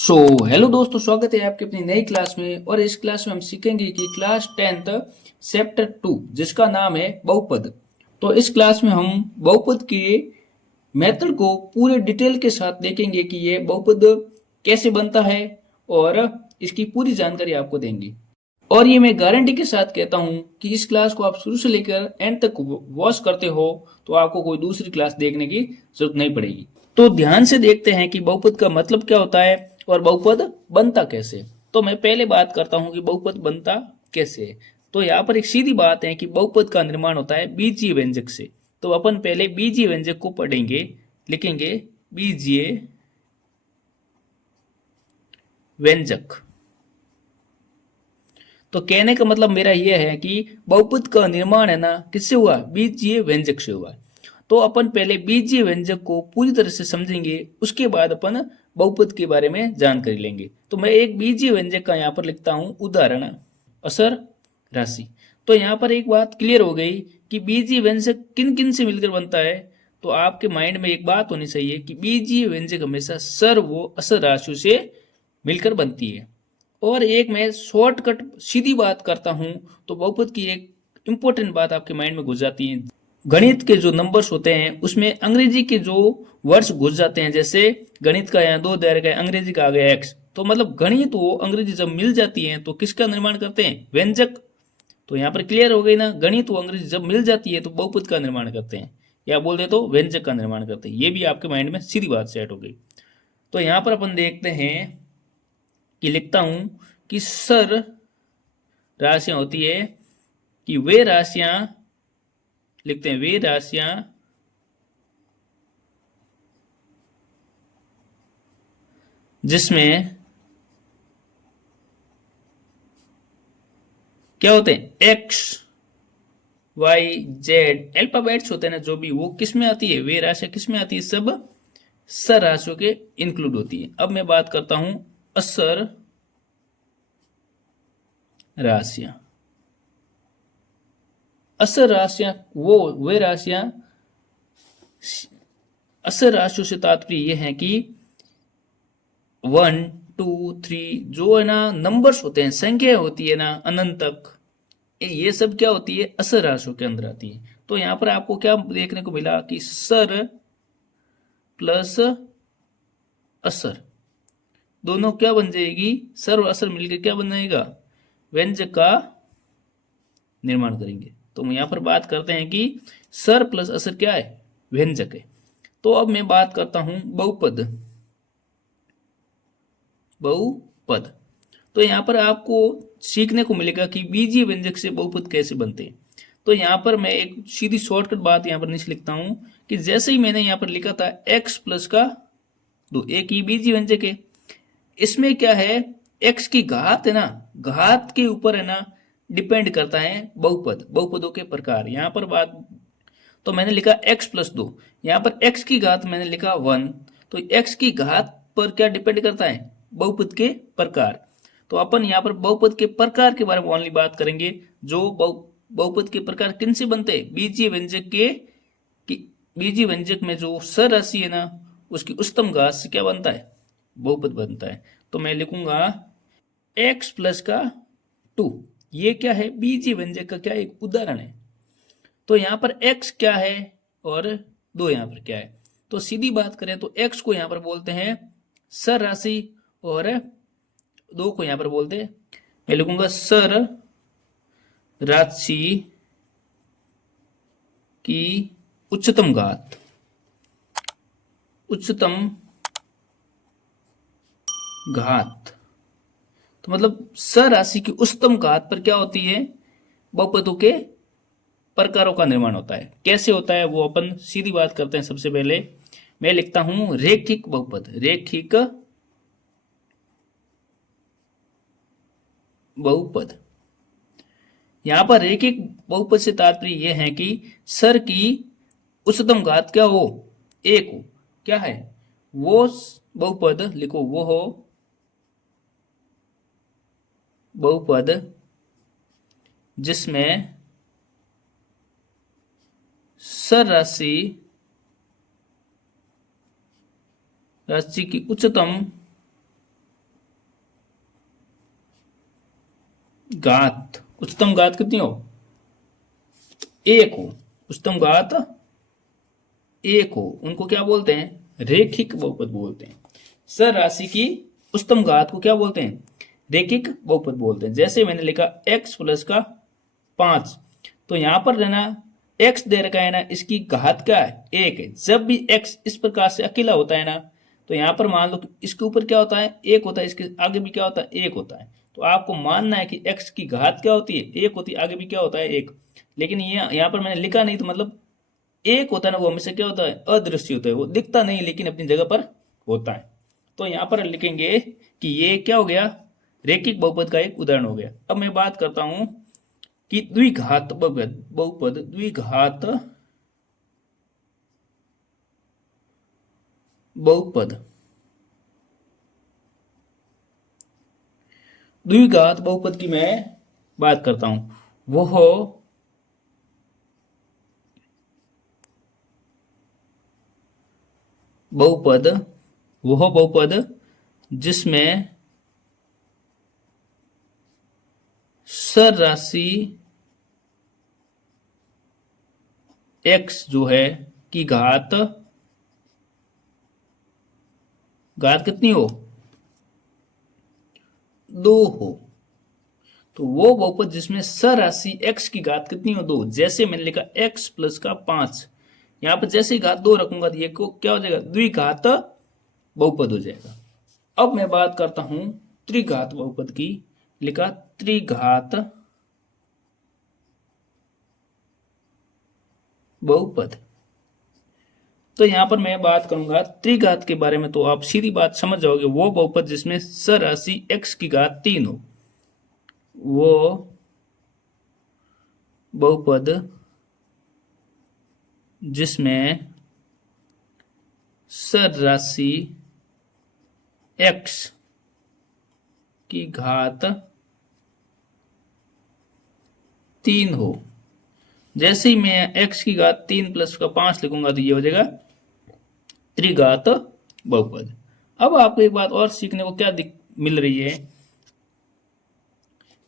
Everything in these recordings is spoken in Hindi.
सो हेलो दोस्तों, स्वागत है आपके अपनी नई क्लास में। और इस क्लास में हम सीखेंगे कि क्लास 10th चैप्टर 2 जिसका नाम है बहुपद। तो इस क्लास में हम बहुपद के मेथड को पूरे डिटेल के साथ देखेंगे कि ये बहुपद कैसे बनता है और इसकी पूरी जानकारी आपको देंगे। और ये मैं गारंटी के साथ कहता हूँ कि इस क्लास को आप शुरू से लेकर एंड तक वॉच करते हो तो आपको कोई दूसरी क्लास देखने की जरूरत नहीं पड़ेगी। तो ध्यान से देखते हैं कि बहुपद का मतलब क्या होता है और बहुपद बनता कैसे। तो मैं पहले बात करता हूँ कि बहुपद बनता कैसे है। तो यहाँ पर एक सीधी बात है कि बहुपद का निर्माण होता है बीजीय व्यंजक से। तो अपन पहले बीजीय व्यंजक को पढ़ेंगे, लिखेंगे बीजीय व्यंजक। तो कहने का मतलब मेरा यह है कि बहुपद का निर्माण है ना किससे हुआ, बीजीय व्यंजक से हुआ। तो अपन पहले बीजीय व्यंजक को पूरी तरह से समझेंगे, उसके बाद अपन बहुपद के बारे में जानकारी लेंगे। तो मैं एक बीजीय व्यंजक का यहाँ पर लिखता हूँ उदाहरण असर राशि। तो यहाँ पर एक बात क्लियर हो गई कि बीजीय व्यंजक किन किन से मिलकर बनता है। तो आपके माइंड में एक बात होनी चाहिए कि बीजीय व्यंजक हमेशा सर्व व असर राशियों से मिलकर बनती है। और एक मैं शॉर्टकट सीधी बात करता हूं तो बहुपद की एक इंपॉर्टेंट बात आपके माइंड में घुस जाती है। गणित के जो नंबर्स होते हैं उसमें अंग्रेजी के जो वर्ड्स घुस जाते हैं, जैसे गणित का यहाँ 2 दायरे का अंग्रेजी का आ गया एक्स। तो मतलब गणित वो अंग्रेजी जब मिल जाती है तो किसका निर्माण करते हैं, व्यंजक। तो यहाँ पर क्लियर हो गई ना, गणित वो अंग्रेजी जब मिल जाती है तो बहुपद का निर्माण करते हैं, या बोल दे तो व्यंजक का निर्माण करते हैं। ये भी आपके माइंड में सीधी बात सेट हो गई। तो यहाँ पर अपन देखते हैं कि लिखता हूं कि सर राशियां होती है कि वे राशियां, लिखते हैं वे राशियां जिसमें क्या होते हैं, एक्स वाई जेड अल्फाबेट्स होते हैं ना, जो भी वो किस में आती है, वे राशियां किस में आती है, सब सर राशियों के इंक्लूड होती है। अब मैं बात करता हूं असर राशियां। असर राशियां वो वे राशियां, असर राशियों से तात्पर्य यह है कि 1 2 3 जो है ना नंबर्स होते हैं, संख्या होती है ना अनंत तक, ये सब क्या होती है, असर राशियों के अंदर आती है। तो यहां पर आपको क्या देखने को मिला कि सर प्लस असर दोनों क्या बन जाएगी, सर और असर मिलकर क्या बन जाएगा, व्यंजक का निर्माण करेंगे। तो हम यहां पर बात करते हैं कि सर प्लस असर क्या है, व्यंजक है। तो अब मैं बात करता हूं बहुपद। बहुपद तो यहाँ पर आपको सीखने को मिलेगा कि बीजीय व्यंजक से बहुपद कैसे बनते हैं। तो यहाँ पर मैं एक सीधी शॉर्टकट बात यहाँ पर नीचे लिखता हूँ कि जैसे ही मैंने यहाँ पर लिखा था x प्लस का 2, एक ही बीजीय व्यंजक है। इसमें क्या है, x की घात है ना, घात के ऊपर है ना डिपेंड करता है बहुपद, बहुपदों के प्रकार। यहाँ पर बात, तो मैंने लिखा x+2, यहाँ पर x की घात मैंने लिखा 1। तो x की घात पर क्या डिपेंड करता है, बहुपद के प्रकार। तो अपन यहाँ पर बहुपद के प्रकार के बारे में ओनली बात करेंगे। जो बहुपद के प्रकार किन से बनते हैं, बीजीय व्यंजक के बीजीय व्यंजक में जो सर राशि है ना उसकी उच्चतम घात से क्या बनता है, बहुपद बनता है। तो मैं लिखूंगा x प्लस का 2, ये क्या है, बीजीय व्यंजक का क्या एक उदाहरण है। तो यहाँ पर x क्या है और 2 यहाँ पर क्या है। तो सीधी बात करें तो x को यहाँ पर बोलते हैं सर राशि और 2 को यहाँ पर बोलते हैं, मैं लिखूंगा सर राशि की उच्चतम घात, उच्चतम घात। तो मतलब सर राशि की उच्चतम घात पर क्या होती है, बहुपदों के प्रकारों का निर्माण होता है। कैसे होता है वो अपन सीधी बात करते हैं। सबसे पहले मैं लिखता हूं रेखिक बहुपद, रेखिक बहुपद। यहां पर रेखिक बहुपद से तात्पर्य यह है कि सर की उच्चतम घात क्या हो, 1 हो। क्या है वो बहुपद, लिखो वो हो बहुपद जिसमें सर राशि की उच्चतम घात, उच्चतम घात कितनी हो, एक हो, उच्चतम घात एक हो, उनको क्या बोलते हैं, रेखिक बहुपद बोलते हैं। सर राशि की उच्चतम घात को क्या बोलते हैं, रेखिक बहुपद बोलते हैं। जैसे मैंने लिखा x प्लस का 5, तो यहां पर रहना x दे रखा है ना, इसकी घात क्या है, एक है। जब भी x इस प्रकार से अकेला होता है ना, तो यहां पर मान लो कि इसके ऊपर क्या होता है, एक होता है, इसके आगे भी क्या होता है, एक होता है। तो आपको मानना है कि x की घात क्या होती है, एक होती है, आगे भी क्या होता है, एक। लेकिन ये यहाँ पर मैंने लिखा नहीं, तो मतलब एक होता है ना, वो हमेशा क्या होता है, अदृश्य होता है, वो दिखता नहीं लेकिन अपनी जगह पर होता है। तो यहाँ पर लिखेंगे कि ये क्या हो गया, रेखिक बहुपद का एक उदाहरण हो गया। अब मैं बात करता हूं कि द्विघात बहुपद, द्विघात बहुपद, द्विघात बहुपद की मैं बात करता हूं। वह बहुपद, वह बहुपद जिसमें सर राशि x जो है की घात कितनी हो, 2 हो। तो वो बहुपद जिसमें सर राशि x की घात कितनी हो, 2। जैसे मैंने लिखा x प्लस का 5, यहां पर जैसे ही घात 2 रखूंगा तो ये को क्या हो जाएगा, द्विघात बहुपद हो जाएगा। अब मैं बात करता हूं त्रिघात बहुपद की, लिखा त्रिघात बहुपद। तो यहां पर मैं बात करूंगा त्रिघात के बारे में, तो आप सीधी बात समझ जाओगे, वो बहुपद जिसमें सर राशि x की घात 3 हो, वो बहुपद जिसमें सर राशि x की घात 3 हो। जैसे ही मैं x की घात 3 प्लस का 5 लिखूंगा तो ये हो जाएगा त्रिघात बहुपद। अब आपको एक बात और सीखने को क्या मिल रही है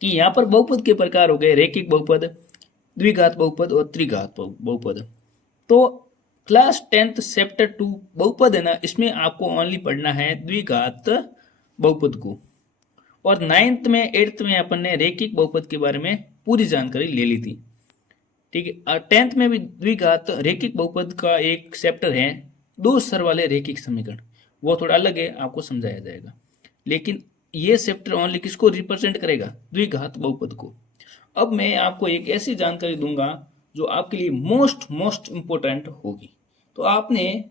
कि यहां पर बहुपद के प्रकार हो गए, रेखिक बहुपद, द्विघात बहुपद और त्रिघात बहुपद। तो क्लास 10th चैप्टर 2 बहुपद है ना, इसमें आपको ओनली पढ़ना है द्विघात बहुपद को। और 9th में 8th में अपन ने रेखिक बहुपद के बारे में पूरी जानकारी ले ली थी, ठीक है। 10th में भी द्विघात रेखिक बहुपद का एक चैप्टर है, दो स्तर वाले रेखिक समीकरण, वो थोड़ा अलग है, आपको समझाया जाएगा। लेकिन ये चैप्टर ओनली किसको रिप्रेजेंट करेगा, द्विघात बहुपद को। अब मैं आपको एक ऐसी जानकारी दूंगा जो आपके लिए मोस्ट इंपॉर्टेंट होगी। तो आपने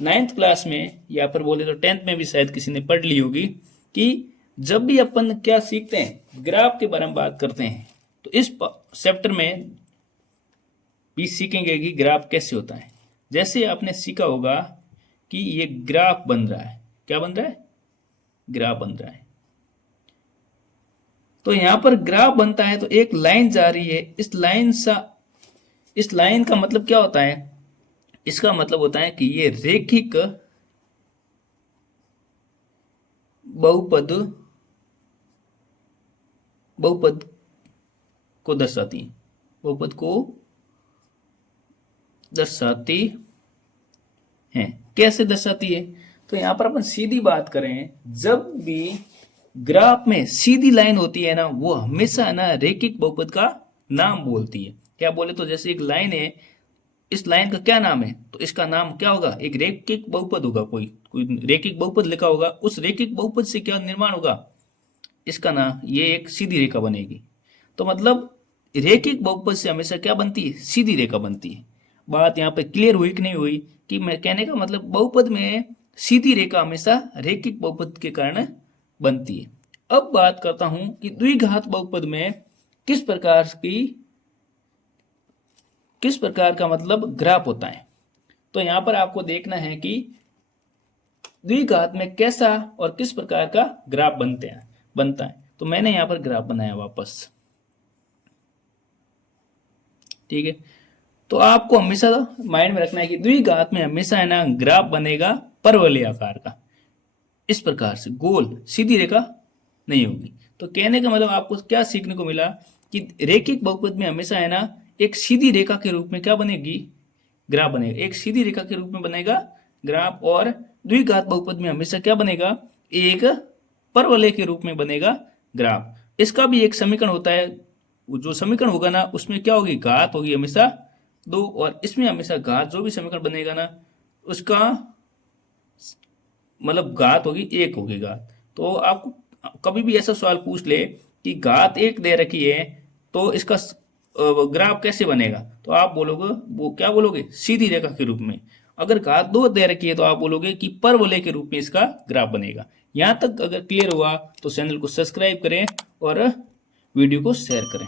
9th क्लास में या पर बोले तो 10th में भी शायद किसी ने पढ़ ली होगी कि जब भी अपन क्या सीखते हैं, ग्राफ के बारे में बात करते हैं, तो इस चैप्टर में भी सीखेंगे कि ग्राफ कैसे होता है। जैसे आपने सीखा होगा कि ये ग्राफ बन रहा है, क्या बन रहा है, ग्राफ बन रहा है। तो यहां पर ग्राफ बनता है तो एक लाइन जा रही है, इस लाइन का मतलब क्या होता है, इसका मतलब होता है कि ये रेखिक बहुपद को दर्शाती है, बहुपद को दर्शाती है। कैसे दर्शाती है, तो यहां पर अपन सीधी बात करें, जब भी ग्राफ में सीधी लाइन होती है ना, वो हमेशा ना रेखिक बहुपद का नाम बोलती है। क्या बोले तो जैसे एक लाइन है, इस लाइन का क्या नाम है, तो इसका नाम क्या होगा, एक रेखिक बहुपद होगा, कोई रेखिक बहुपद लिखा होगा, उस रेखिक बहुपद से क्या निर्माण होगा, इसका नाम, ये एक सीधी रेखा बनेगी। तो मतलब रेखिक बहुपद से हमेशा क्या बनती है, सीधी रेखा बनती है। बात यहाँ पे क्लियर हुई कि नहीं हुई, कि मैं कहने का मतलब बहुपद में सीधी रेखा हमेशा रेखिक बहुपद के कारण बनती है। अब बात करता हूं कि द्विघात बहुपद में किस प्रकार का मतलब ग्राफ होता है। तो यहां पर आपको देखना है कि द्विघात में कैसा और किस प्रकार का ग्राफ बनता है। तो मैंने यहां पर ग्राफ बनाया वापस, ठीक है। तो आपको हमेशा माइंड में रखना है कि द्विघात में हमेशा है ना ग्राफ बनेगा परवलय आकार का, इस प्रकार से गोल सीधी रेखा नहीं होगी। तो कहने का मतलब आपको क्या सीखने को मिला कि रेखिक बहुपद में हमेशा है ना एक सीधी रेखा के रूप में क्या बनेगी, ग्राफ बनेगा, एक सीधी रेखा के रूप में बनेगा ग्राफ। और द्विघात बहुपद में हमेशा क्या बनेगा, एक परवलय के रूप में बनेगा ग्राफ। इसका भी एक समीकरण होता है, जो समीकरण होगा ना उसमें क्या होगी, घात होगी हमेशा 2, और इसमें हमेशा घात, जो भी समीकरण बनेगा ना उसका मतलब घात होगी 1 होगी घात। तो आपको कभी भी ऐसा सवाल पूछ ले कि घात 1 दे रखी है तो इसका ग्राफ कैसे बनेगा, तो आप बोलोगे, वो क्या बोलोगे, सीधी रेखा के रूप में। अगर घात 2 दे रखी है तो आप बोलोगे कि परवलय के रूप में इसका ग्राफ बनेगा। यहाँ तक अगर क्लियर हुआ तो चैनल को सब्सक्राइब करें और वीडियो को शेयर करें।